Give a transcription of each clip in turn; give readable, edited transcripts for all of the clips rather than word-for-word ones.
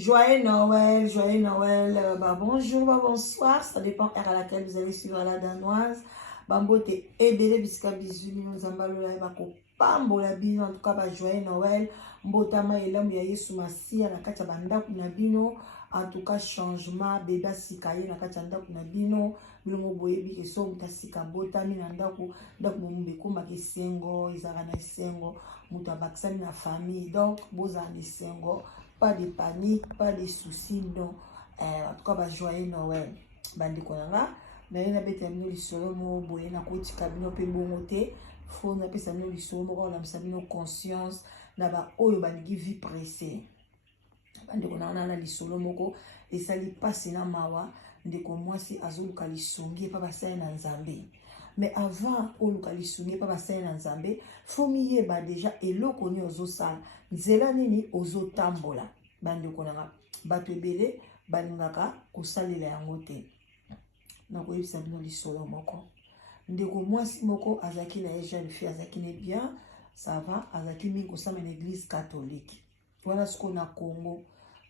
Joyeux Noël, bonjour, bonsoir, ça dépend à laquelle vous allez suivre la danoise. Bambote ebele bisika bizuli nous ambalola bako pambola bino en tout cas joyeux Noël. Mbotama elamu ya Yesu Masia na kati ya bandaku na bino. En tout cas changement bébé sikaye na kati ya ndaku na bino. Bilongo boyebi ke so mutasika botami na ndaku mumbe komba ke sengo izaka na sengo muta baksami na famille donc boza na sengo. Pas de panique, pas de soucis, non. En tout cas, joyeux Noël. Bandi konanga, na yena bete amino lisolo mo boye na koti kabino pe bongote. Faut na pesa no lisolo mo na msabino conscience na ba oyo banigi vie pressée. Bandi konanga na lisolo moko esali pasi na mawa ndeko mwasi azoluka lisongi pa basaya na Nzambe. Mais avant oluka lisongi pa basaya na Nzambe, faut miyeba déjà eloko ni ozosala. Nzela nini ozotambola. Bandeko nanga bato ebele balingaka kosalela yango te. Nakoyebisa bino lisolo moko. Ndeko mwasi moko azaki na jeune fille azaki ne bien, ça va, azaki mingi kosala na église catholique. Wana siko na Congo,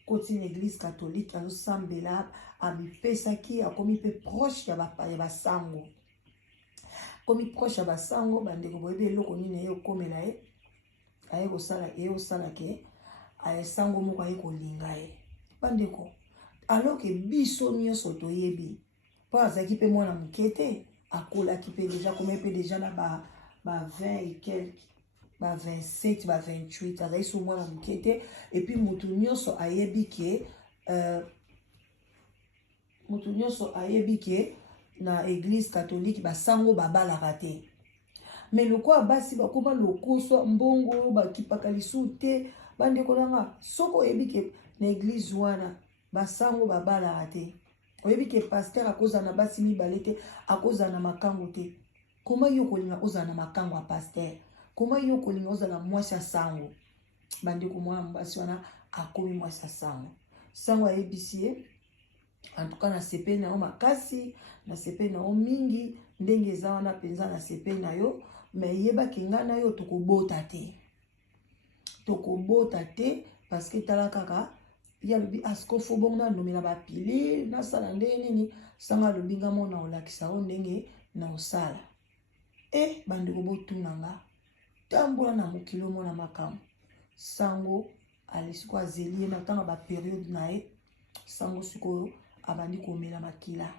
koti na église catholique azosambela abipesaki akomi pe proche ya basango. Komi proche ya basango bandeko boyebe eloko nini ye okomela ye. Aye kosala ke sango moko aye kolinga ye. Bandeko, alors que biso nyonso toyebi po azaki pe mwana mukete akolaki pe déjà comme pe déjà na ba 20 et quelques ba 27 ba 28 azaki so mwana mukete et puis mutu nyonso ayebi ke na église catholique basango babalaka te. Mais le quoi basi bakoma lokoso mbongo bakipaka lisu te bandeko nanga soko ebike na église wana basango babala te. Oyebike pasteur akoza na basi mibale te akoza na makango te. Koma yo kolinga oza na makango a pasteur? Koma yo kolinga oza na mwasi ya sango? Bandeko mwana mbasi wana akomi mwasi ya sango. Sango ayebisi ye en tout cas na sepe na yo makasi, na sepe na yo mingi, ndenge eza wana penza na sepe na yo. Mais yeba kinga na yo tokobota te. Tokobota te parce que tala kaka ya lobi asko fo bonga nomela ba pili na sala ndenge nini sanga lobi ngamo na olakisa o ndenge na osala. Bandeko botunanga tambola na mokilo mona makambo. Sango alisiko azeli na tanga ba période na e sango siko abandi komela makila.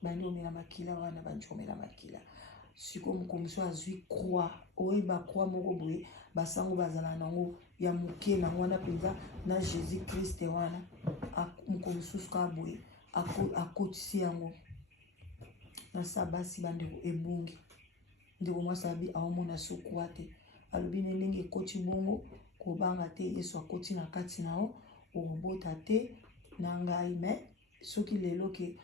Bandi omela makila wana bandi komela makila. Siko mukomiso azui croix oyeba croix moko boye basango bazala nango ya muke na wana penza na Jésus Christ wana mukomiso ska boye akotisi yango na sabasi bandeko ebungi ndeko mwasabi awomona sokwa te alobi ndenge ekoti bongo kobanga te Yesu akoti na kati nao obota te na ngai mais soki lelo ke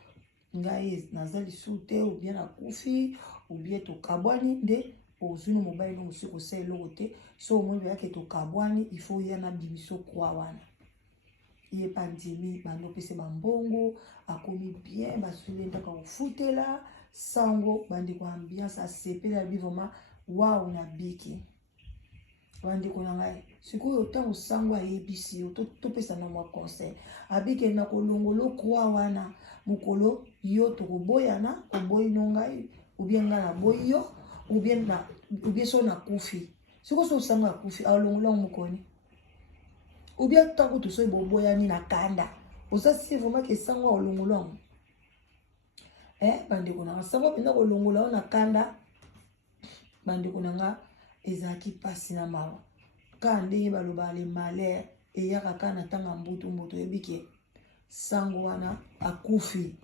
ngai nazali su te ou bien akufi ou bien to kabwani nde ozuni mobile no musu ko sel eloko te so omoni yake to kabwani il faut yana bimiso kwa wana ye pandemi bando pese bambongo akomi bien basule ndaka ofutela sango bandi ko ambiance asepela bivoma wow na biki bandi ko ngai sikoyo tango sango ayebisi yo to pesa na mwa conseil abike na kolongolo kwa wana mukolo yo to koboyana koboyi nongai ou bien ngala boyo ou bien so na kufi siko so sanga kufi alongola mukoni ou bien tango to so boboyani na kanda oza si vraiment que sango alongola bandi ko na sango pina kolongola na kanda bandi ko nanga ezaki pasi na mawa ka ndenge baloba le malheur eyaka kana tanga mbutu ebike sango wana akufi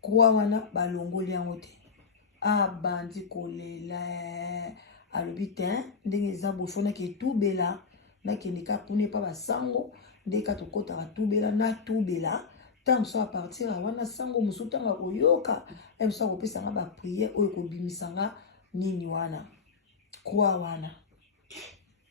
kwa wana balongoli yango te abandi kolela alobi te ndenge eza bofona ke tubela nakende ka pune pa basango ndeka tokotaka tubela na tubela tango so a partir wana sango musu tanga koyoka emso kopesanga ba prière oyo kobimisanga nini wana kwa wana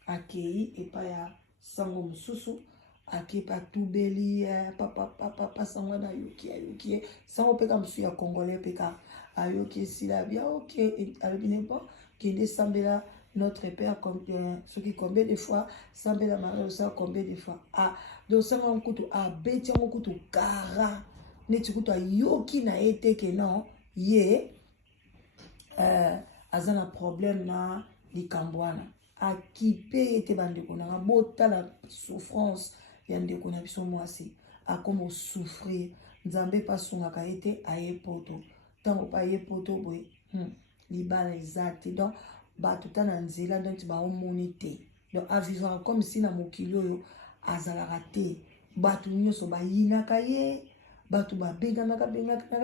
akei epa ya sango mususu akepa tubeli papa sango na yoki sango peka musu ya congolais peka ayoki sila bia ok alobi nepo kende sambela notre Père, ce qui combien de fois, sans la Marie, ça combien de fois. Ah, donc ça m'a coûté à bêtir mon couteau cara. N'est-ce pas yoki na été que non, yé, azana problème na di kambwana. A qui paye te bande qu'on a bota la souffrance, yande qu'on a biso moisi. A comme souffrir, nzambe pas songa ka été a poto. Tant pas ye poto boy. Libala exact donc bato tana nzela donc ba omonite donc a vivre comme si na mokilo yo azala raté bato nyoso ba yinaka ye bato ba bengana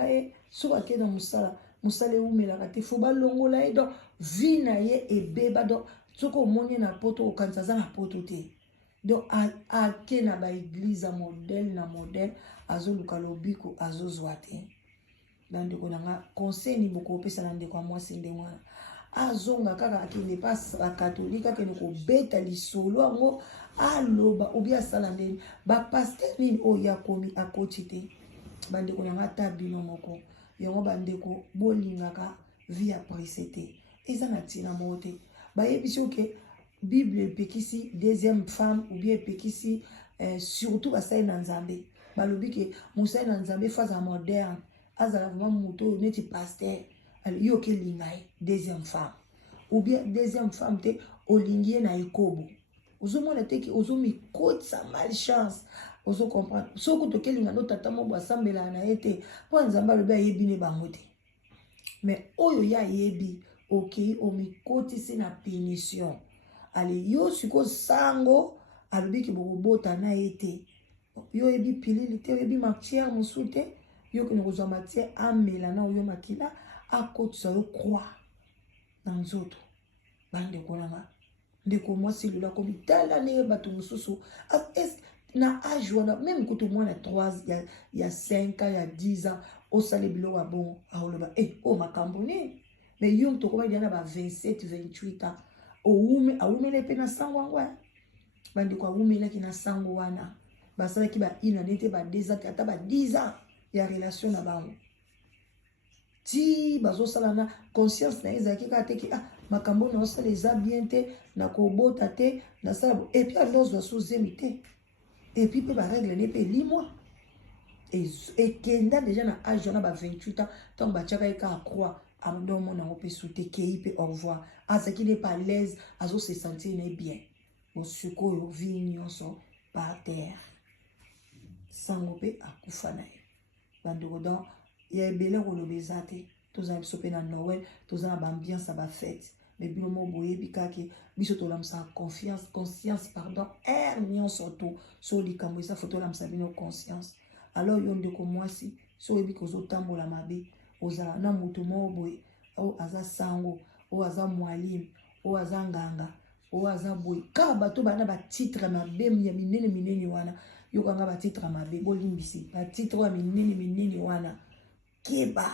ye so ba ke na musala umela raté fo ba longola ye donc vie na ye ebeba donc soko omoni na poto okanisa za na poto te donc a ke na ba église modèle na modèle azoluka lobiko azozwa te. Ndeko nanga conseil ni boko pesa na ndeko moi sende mwana azonga kaka akende pas ba catholique akende ko beta lisolo ngo aloba obia sala ndeni ba pasteur ni oya komi akoti te bandeko nanga tabino moko yango bandeko bolingaka via précété eza na tina mote ba yebiso ke Bible pekisi deuxième femme ou bien pekisi surtout basai na nzambe balobi ke musai na nzambe faza moderne azala vraiment moto neti pasteur yo ke lingai deuxième femme ou bien deuxième femme te olingie na ekobo ozomona te ki ozomi kotsa malchance ozo comprendre soko to ke linga no tata mo basambela na ete po nzamba lobi ayebi ne bango te mais oyo ya yebi okei omikotisi na punition ale yo siko sango alobi ki bokobota na ete yo yebi pilili te yebi matière mosu te yo que nous avons matière à mélana ou yo makila à côté ça yo croix dans les autres bande konanga ndeko moi c'est là comme tala ne bato mususu est na âge wana même quand moi na 3 il y a 5 ans il y a 10 ans au salibilo wa bon a oloba o makambone mais yo to koma diana ba 27 28 ans o ume a ume le pena sango ngwa bande ko ume le kina sango wana basala ki ba ina nete ba 2 ans ata ba 10 ans ya relation na bango ti bazo sala na conscience na ezaki ka te ki makambo na osala eza bien te na kobota te na sala et puis alors zo sous te et puis pe ba règle ne pe limwa et kenda déjà na âge na ba 28 ans tant ba chaka ka croix amdomo na ope souté ki pe au revoir azaki ne pas l'aise azo se sentir ne bien bon suko yo vie nyonso par terre sango pe akufa na ye bandeko donc ya ebele kolobeza te tozala biso mpe na Noël tozala ba ambiance ya ba fête mais bino mo boyebi kake biso tolamusa conscience pardon nyonso to so likambo eza fo tolamusa bino conscience alors yo ndeko mwasi so oyebi kozotambola mabe ozala na moto moko boye oyo aza sango oyo aza mwalimu oyo aza nganga oyo aza boye kaka bato bana batitre mabe ya minene wana yo kanga batitre mabe bolimbisi batitre wa minene wana keba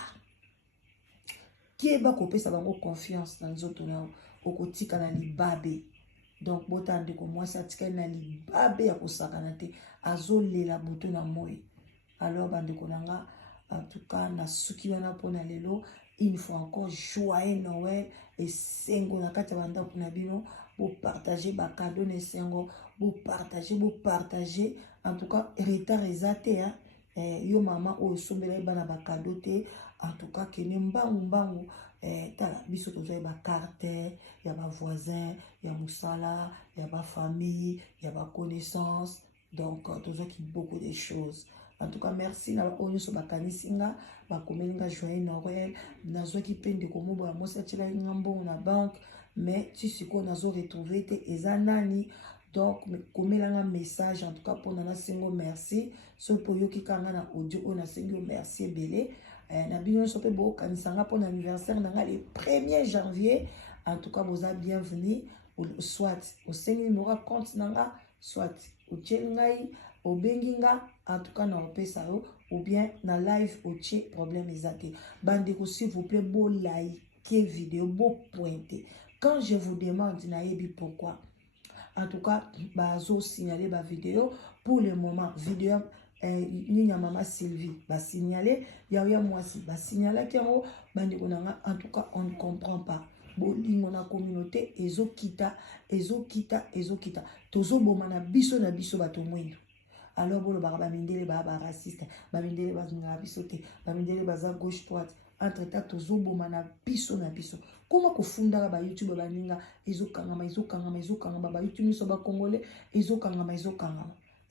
kopesa bango confiance na nzoto na okotika na libabe donc bota ndeko mwasi atikali na libabe ya kosakana te azolela butu na moi alors bandeko nanga en tout cas na suki wana pona lelo une fois encore joyeux Noël et sengo na kati ya bandako na bino vous partagez ba cadeau na sengo vous partagez en tout cas retard ezate hein yo mama o sombela bana ba cadeau te en tout cas que mbangu tala biso tozo ba carte ya ba voisin ya musala ya ba famille ya ba connaissance donc tozo ki beaucoup de choses. En tout cas, merci na oyo so bakanisinga bakomelinga joyeux Noël nazo ki pende komo ba mosa tila ngambo na banque mais si siko nazo retrouver te ezanani donc komelanga message en tout cas pour nana singo merci so po yoki kanga na audio on a singo merci belé na bino so pe bo kanisanga pour l'anniversaire nanga le 1er janvier en tout cas vous êtes bienvenue soit au singi mora compte nanga soit au chengai au benginga en tout cas na opesa yo ou bien na live au che problème ezate bandeko s'il vous plaît beau like vidéo beau pointer quand je vous demande na yebi pourquoi en tout cas bazo signaler ba vidéo pour le moment vidéo ni ya mama Sylvie ba signaler ya mwasi ba signaler que bandeko nanga en tout cas on ne comprend pas bolingo na communauté ezokita tozoboma na biso bato mwindu. Alors bolo bamindele ba raciste, bamindele bazingaka biso te, bamindele baza gauche droite. Entre temps tozoboma na biso. Comment kofundaka ba YouTube baninga ezokangama ba YouTube miso ba congolais ezokangama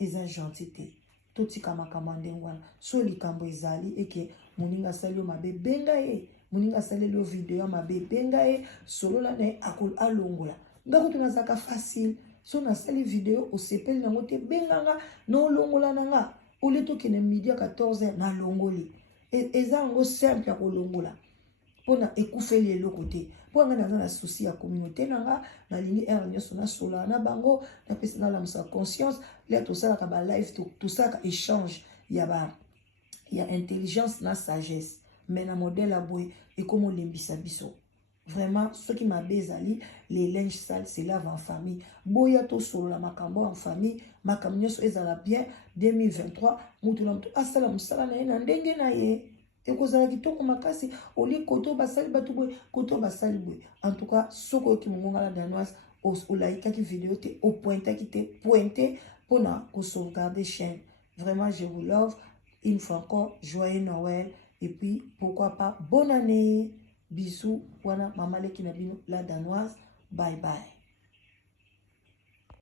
eza gentil te. Totika makambo ndenge wana. So likambo ezali eke moninga sali mabe benga ye, moninga sali lo video mabe benga ye, solo la ne akol alongola. Ngako tunazaka facile. So na sali video osepeli nango te benganga no longola nanga. Ole to kene midi à 14h na longoli. Eza ngo simple ko longola. Pona ekufeli eloko te. Pona nga na souci ya communauté nanga na lingi nyoso na sola na bango na pesa na la musa conscience là tout ça ka ba live tout ça ka échange ya intelligence na sagesse mais na modèle a boy et comme limbisa biso. Vraiment, ce qui m'a bezali, les linges sales, c'est lave en famille. Boya to solo la makambo en famille, makambo nyoso ezala bien 2023, mutu na mutu asala musala na ye na ndenge na ye. Ekozala kitoko makasi, oli koto basali batu boy, koto basali boy. En tout cas, soko ki mongonga la danoise, o laika ki vidéo te, o pointa ki te, pointé, pona ko sauvegarder chaîne. Vraiment, je vous love. Une fois encore, joyeux Noël. Et puis, pourquoi pas, bonne année. Bisous, wana maman leki na bino la danoise. Bye bye.